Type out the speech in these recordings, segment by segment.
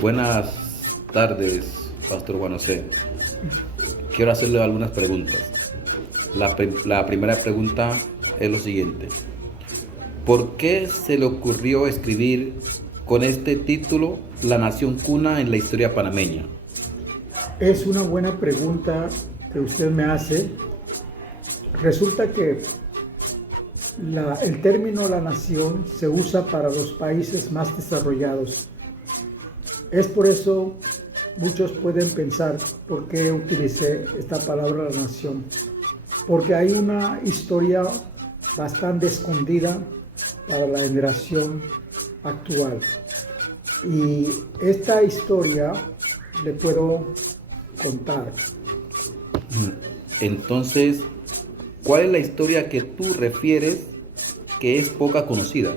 Buenas tardes, Pastor Juan José. Quiero hacerle algunas preguntas. La primera pregunta es lo siguiente. ¿Por qué se le ocurrió escribir con este título La Nación Cuna en la historia panameña? Es una buena pregunta que usted me hace. Resulta que el término la nación se usa para los países más desarrollados. Es por eso muchos pueden pensar por qué utilicé esta palabra la nación. Porque hay una historia bastante escondida para la generación actual. Y esta historia le puedo contar. Entonces, ¿cuál es la historia que tú refieres que es poca conocida?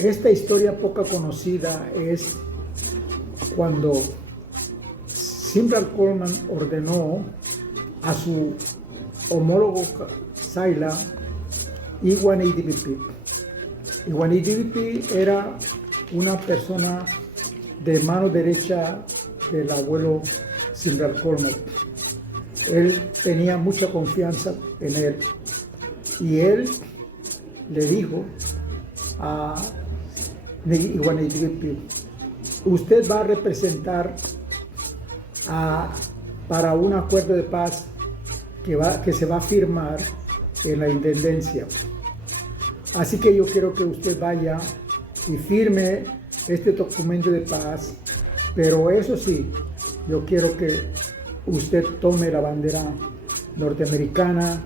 Esta historia poca conocida es cuando Simral Coleman ordenó a su homólogo Saila Iwanidivpi. Iwanidivpi era una persona de mano derecha del abuelo Simral Coleman. Él tenía mucha confianza en él y él le dijo a Iwanidivpi: usted va a representar para un acuerdo de paz que se va a firmar en la intendencia. Así que yo quiero que usted vaya y firme este documento de paz, pero eso sí, yo quiero que usted tome la bandera norteamericana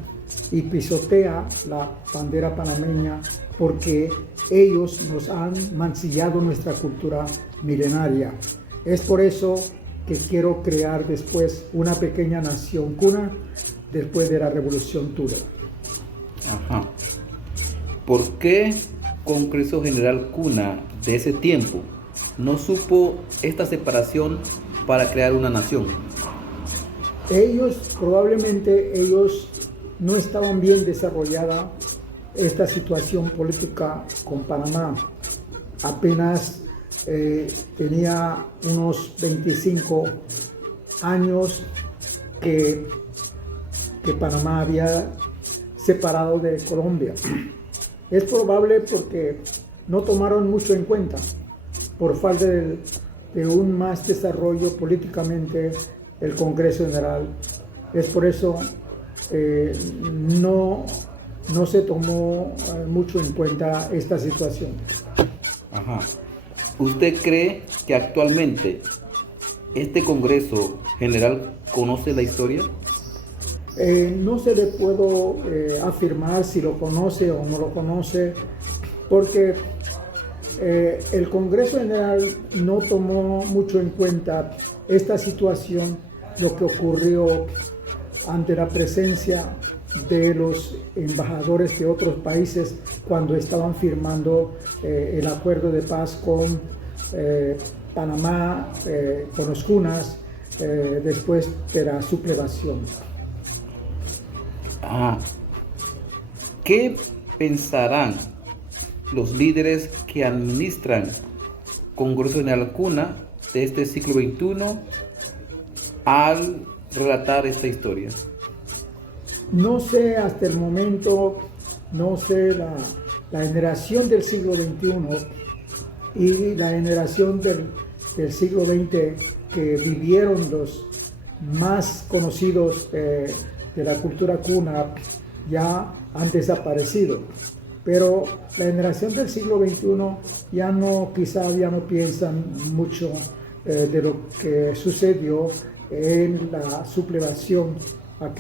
y pisotea la bandera panameña, porque ellos nos han mancillado nuestra cultura milenaria. Es por eso que quiero crear después una pequeña nación cuna después de la Revolución Tura. Ajá. ¿Por qué Congreso General Cuna de ese tiempo no supo esta separación para crear una nación? Probablemente ellos no estaban bien desarrollada esta situación política con Panamá. Apenas tenía unos 25 años que Panamá había separado de Colombia. Es probable porque no tomaron mucho en cuenta por falta de un más desarrollo políticamente el Congreso General. Es por eso no se tomó mucho en cuenta esta situación. Ajá. ¿Usted cree que actualmente este Congreso General conoce la historia? No se le puedo afirmar si lo conoce o no lo conoce, porque el Congreso General no tomó mucho en cuenta esta situación, lo que ocurrió ante la presencia de los embajadores de otros países cuando estaban firmando el acuerdo de paz con Panamá, con los cunas, después de la sublevación. ¿Qué pensarán los líderes que administran Congreso General Cuna de este siglo XXI al relatar esta historia? No sé hasta el momento, no sé la generación del siglo XXI y la generación del siglo XX que vivieron los más conocidos de la cultura cuna ya han desaparecido. Pero la generación del siglo XXI quizá ya no piensan mucho de lo que sucedió en la sublevación, a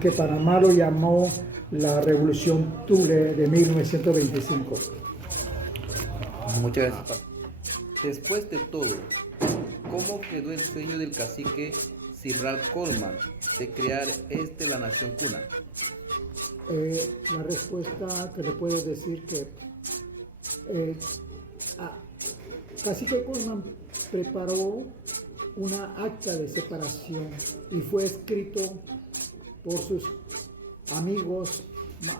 que Panamá lo llamó la Revolución Tule de 1925. Muchas gracias. Después de todo, ¿cómo quedó el sueño del cacique Simral Coleman de crear la nación cuna? La respuesta que le puedo decir que Cacique Coleman preparó una acta de separación y fue escrito por sus amigos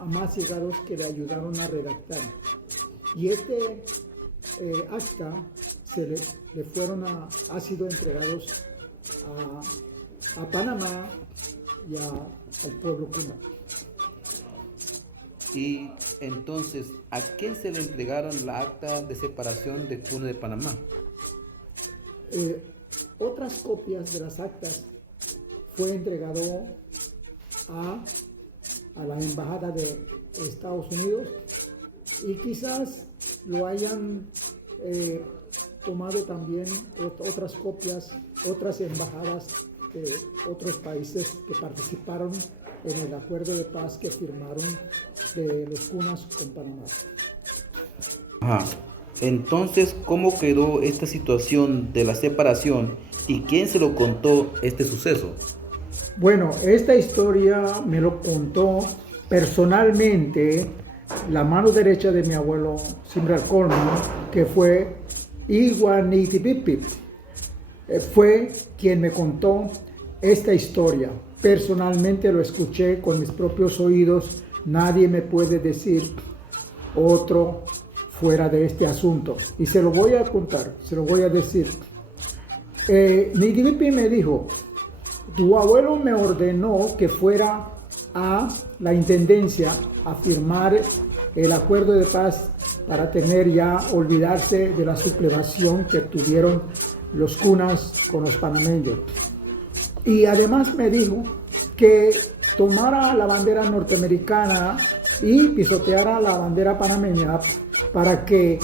más llegados que le ayudaron a redactar. Y este acta ha sido entregados a Panamá y al pueblo cuna. Y entonces, ¿a quién se le entregaron la acta de separación de Cuna de Panamá? Otras copias de las actas fue entregado a la embajada de Estados Unidos, y quizás lo hayan tomado también otras copias, otras embajadas de otros países que participaron en el acuerdo de paz que firmaron de los cunas con Panamá. Ajá. Entonces, ¿cómo quedó esta situación de la separación y quién se lo contó este suceso? Bueno, esta historia me lo contó personalmente la mano derecha de mi abuelo Simral Coleman, que fue Iguanitipipip. Fue quien me contó esta historia. Personalmente lo escuché con mis propios oídos. Nadie me puede decir otro fuera de este asunto. Y se lo voy a contar, se lo voy a decir. Nitivipi me dijo: tu abuelo me ordenó que fuera a la intendencia a firmar el acuerdo de paz para olvidarse de la sublevación que tuvieron los cunas con los panameños. Y además me dijo que tomara la bandera norteamericana y pisoteara la bandera panameña para que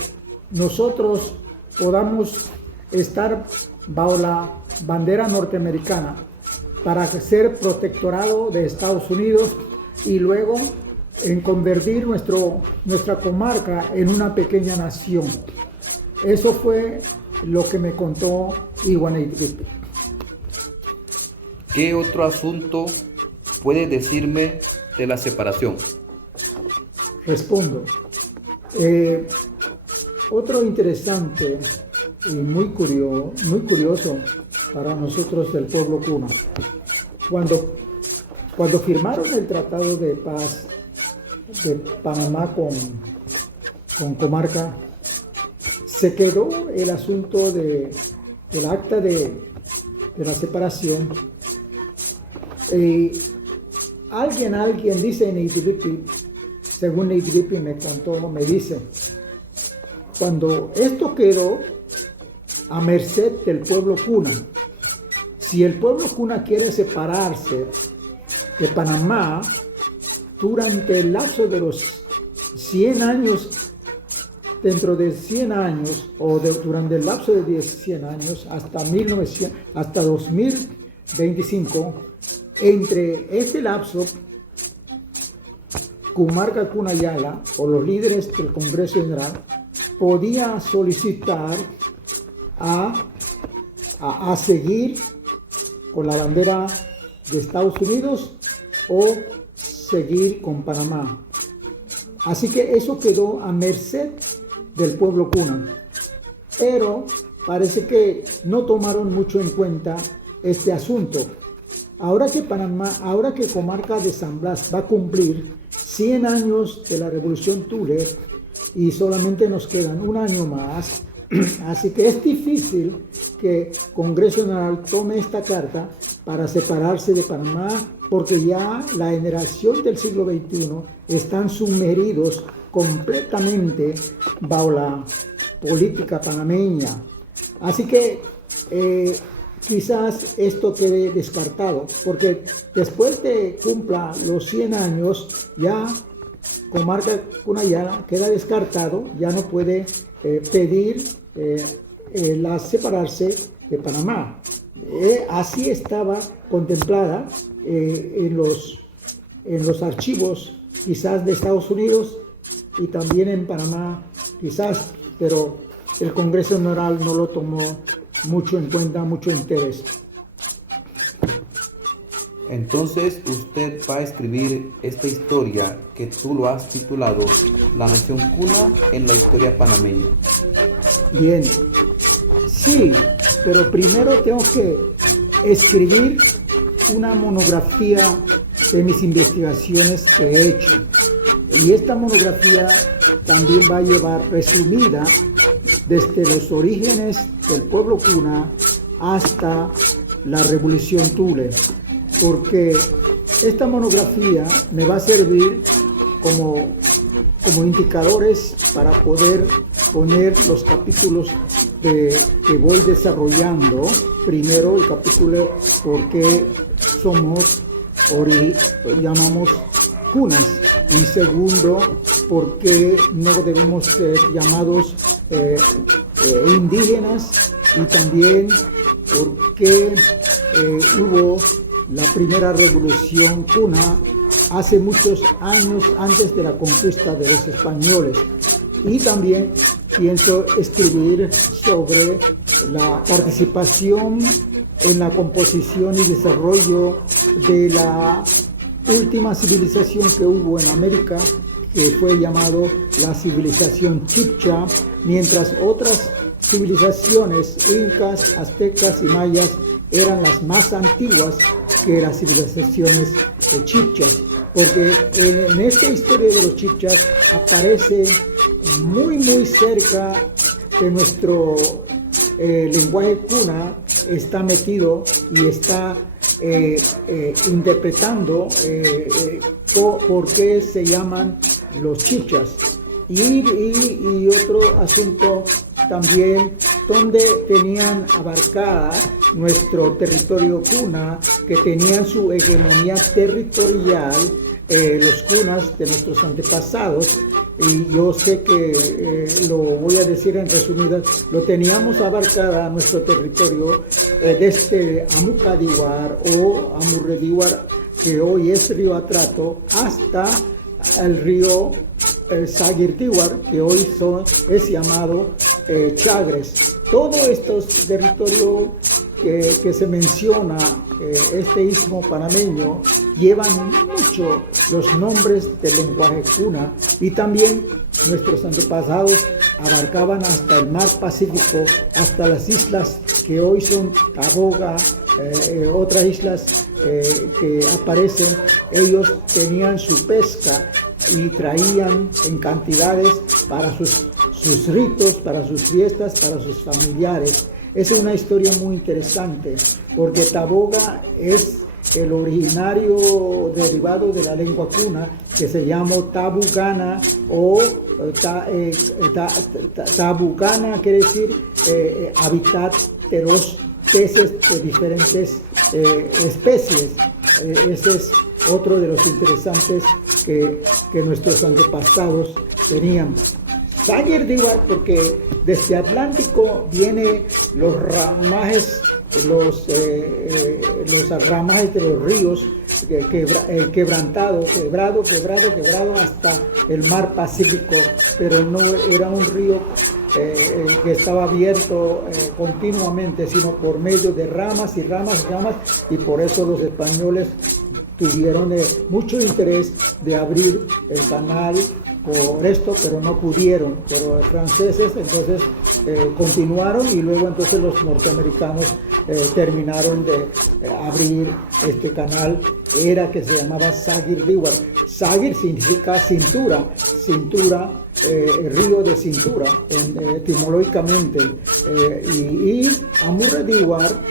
nosotros podamos estar bajo la bandera norteamericana, para ser protectorado de Estados Unidos y luego en convertir nuestra comarca en una pequeña nación. Eso fue lo que me contó Iguanitipip. ¿Qué otro asunto puede decirme de la separación? Respondo. Otro interesante y muy curioso para nosotros del pueblo cuna. Cuando firmaron el Tratado de Paz de Panamá con Comarca, se quedó el asunto del acta de la separación. Alguien dice en Nitivipi, según Nitivipi me contó, me dice, cuando esto quedó a merced del pueblo cuna, si el pueblo cuna quiere separarse de Panamá durante el lapso de los 100 años, dentro de 100 años o durante el lapso de 100 años hasta 2025, entre ese lapso, Comarca Cunayala o los líderes del Congreso General podía solicitar a seguir con la bandera de Estados Unidos o seguir con Panamá. Así que eso quedó a merced del pueblo cuna. Pero parece que no tomaron mucho en cuenta este asunto. Ahora que Comarca de San Blas va a cumplir 100 años de la Revolución Tule y solamente nos quedan un año más, así que es difícil que Congreso General tome esta carta para separarse de Panamá, porque ya la generación del siglo XXI están sumergidos completamente bajo la política panameña. Así que quizás esto quede descartado, porque después de cumpla los 100 años, ya Comarca Cunayala queda descartado, ya no puede pedir separarse de Panamá. Así estaba contemplada en los archivos quizás de Estados Unidos y también en Panamá quizás, pero el Congreso General no lo tomó mucho en cuenta, mucho interés. Entonces usted va a escribir esta historia que tú lo has titulado La Nación Cuna en la historia panameña. Bien, sí, pero primero tengo que escribir una monografía de mis investigaciones que he hecho. Y esta monografía también va a llevar resumida desde los orígenes del pueblo Kuna hasta la Revolución Thule, porque esta monografía me va a servir como indicadores para poder poner los capítulos que voy desarrollando. Primero, el capítulo por qué llamamos Kunas, y segundo, por qué no debemos ser llamados indígenas, y también por qué hubo la primera revolución Kuna hace muchos años antes de la conquista de los españoles. Y también pienso escribir sobre la participación en la composición y desarrollo de la última civilización que hubo en América, que fue llamado la civilización Chibcha, mientras otras civilizaciones incas, aztecas y mayas eran las más antiguas que las civilizaciones chibchas, porque en esta historia de los chibchas aparece muy cerca de nuestro lenguaje Kuna, está metido y está interpretando por qué se llaman los chibchas. Y otro asunto también, donde tenían abarcada nuestro territorio Kuna, que tenían su hegemonía territorial, los Kunas de nuestros antepasados, y yo sé que lo voy a decir en resumidas, lo teníamos abarcada nuestro territorio desde Amukadiwar o Amurrediwar, que hoy es río Atrato, hasta el río Saguirtiwar, que hoy es llamado Chagres. Todos estos territorios que se menciona, este istmo panameño, llevan mucho los nombres del lenguaje Kuna, y también nuestros antepasados abarcaban hasta el mar Pacífico, hasta las islas que hoy son Taboga, otras islas que aparecen. Ellos tenían su pesca y traían en cantidades para sus ritos, para sus fiestas, para sus familiares. Es una historia muy interesante, porque Taboga es el originario derivado de la lengua Kuna, que se llamó Tabugana, o Tabugana quiere decir hábitat de los peces de diferentes especies. Ese es otro de los interesantes que nuestros antepasados tenían. Saguirtiwar, porque desde Atlántico vienen los ramajes, los ramajes de los ríos, quebrado hasta el mar Pacífico, pero no era un río que estaba abierto continuamente, sino por medio de ramas, y por eso los españoles tuvieron mucho interés de abrir el canal por esto, pero no pudieron. Pero los franceses entonces continuaron, y luego entonces los norteamericanos terminaron de abrir este canal, que se llamaba Saguirtiwar. Sagir significa cintura, río de cintura, etimológicamente, y Amurrediwar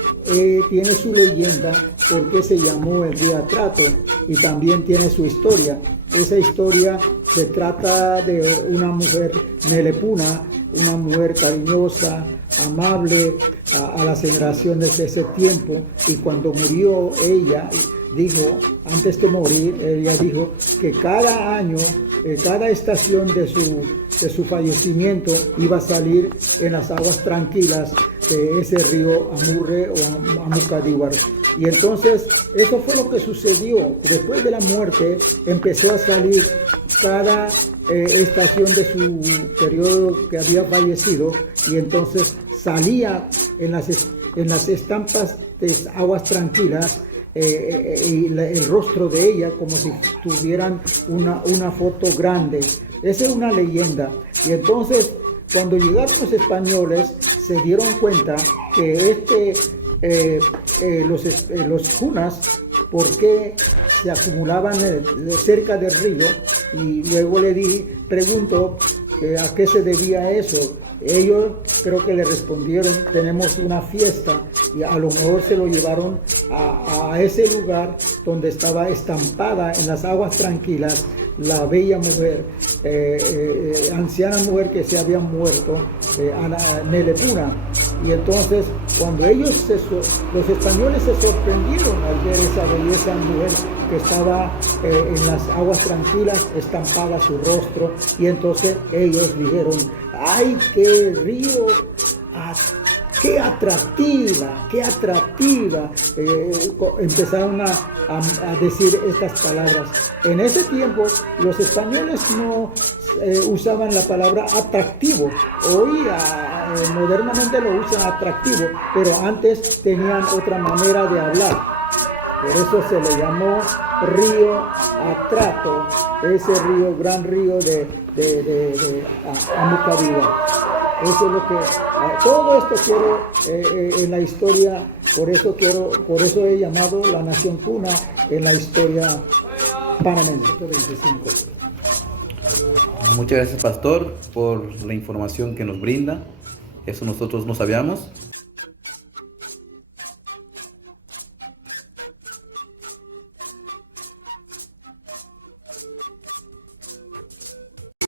tiene su leyenda porque se llamó el río Atrato, y también tiene su historia. Esa historia se trata de una mujer Nelepuna, una mujer cariñosa, amable a las generaciones de ese tiempo, y cuando murió ella, dijo, antes de morir, ella dijo que cada año, cada estación de su fallecimiento iba a salir en las aguas tranquilas de ese río Amurre o Amukadiwar. Y entonces eso fue lo que sucedió. Después de la muerte empezó a salir cada estación de su periodo que había fallecido, y entonces salía en las estampas de aguas tranquilas y el rostro de ella como si tuvieran una foto grande. Esa es una leyenda. Y entonces cuando llegaron los españoles se dieron cuenta que los Kunas, ¿por qué se acumulaban cerca del río, y luego preguntó a qué se debía eso. Ellos creo que le respondieron, tenemos una fiesta, y a lo mejor se lo llevaron a ese lugar donde estaba estampada en las aguas tranquilas la bella mujer, anciana mujer que se había muerto, Nelepuna. Y entonces cuando los españoles se sorprendieron al ver esa belleza mujer que estaba en las aguas tranquilas, estampada su rostro, y entonces ellos dijeron, ¡ay, qué río! ¡Qué atractiva! ¡Qué atractiva! Empezaron a decir estas palabras. En ese tiempo los españoles no usaban la palabra atractivo. Hoy modernamente lo usan atractivo, pero antes tenían otra manera de hablar. Por eso se le llamó río Atrato, ese río, gran río de Amucaviva. Eso es lo que, todo esto quiero en la historia, por eso he llamado la nación cuna en la historia panameña. 25. Muchas gracias, pastor, por la información que nos brinda. Eso nosotros no sabíamos.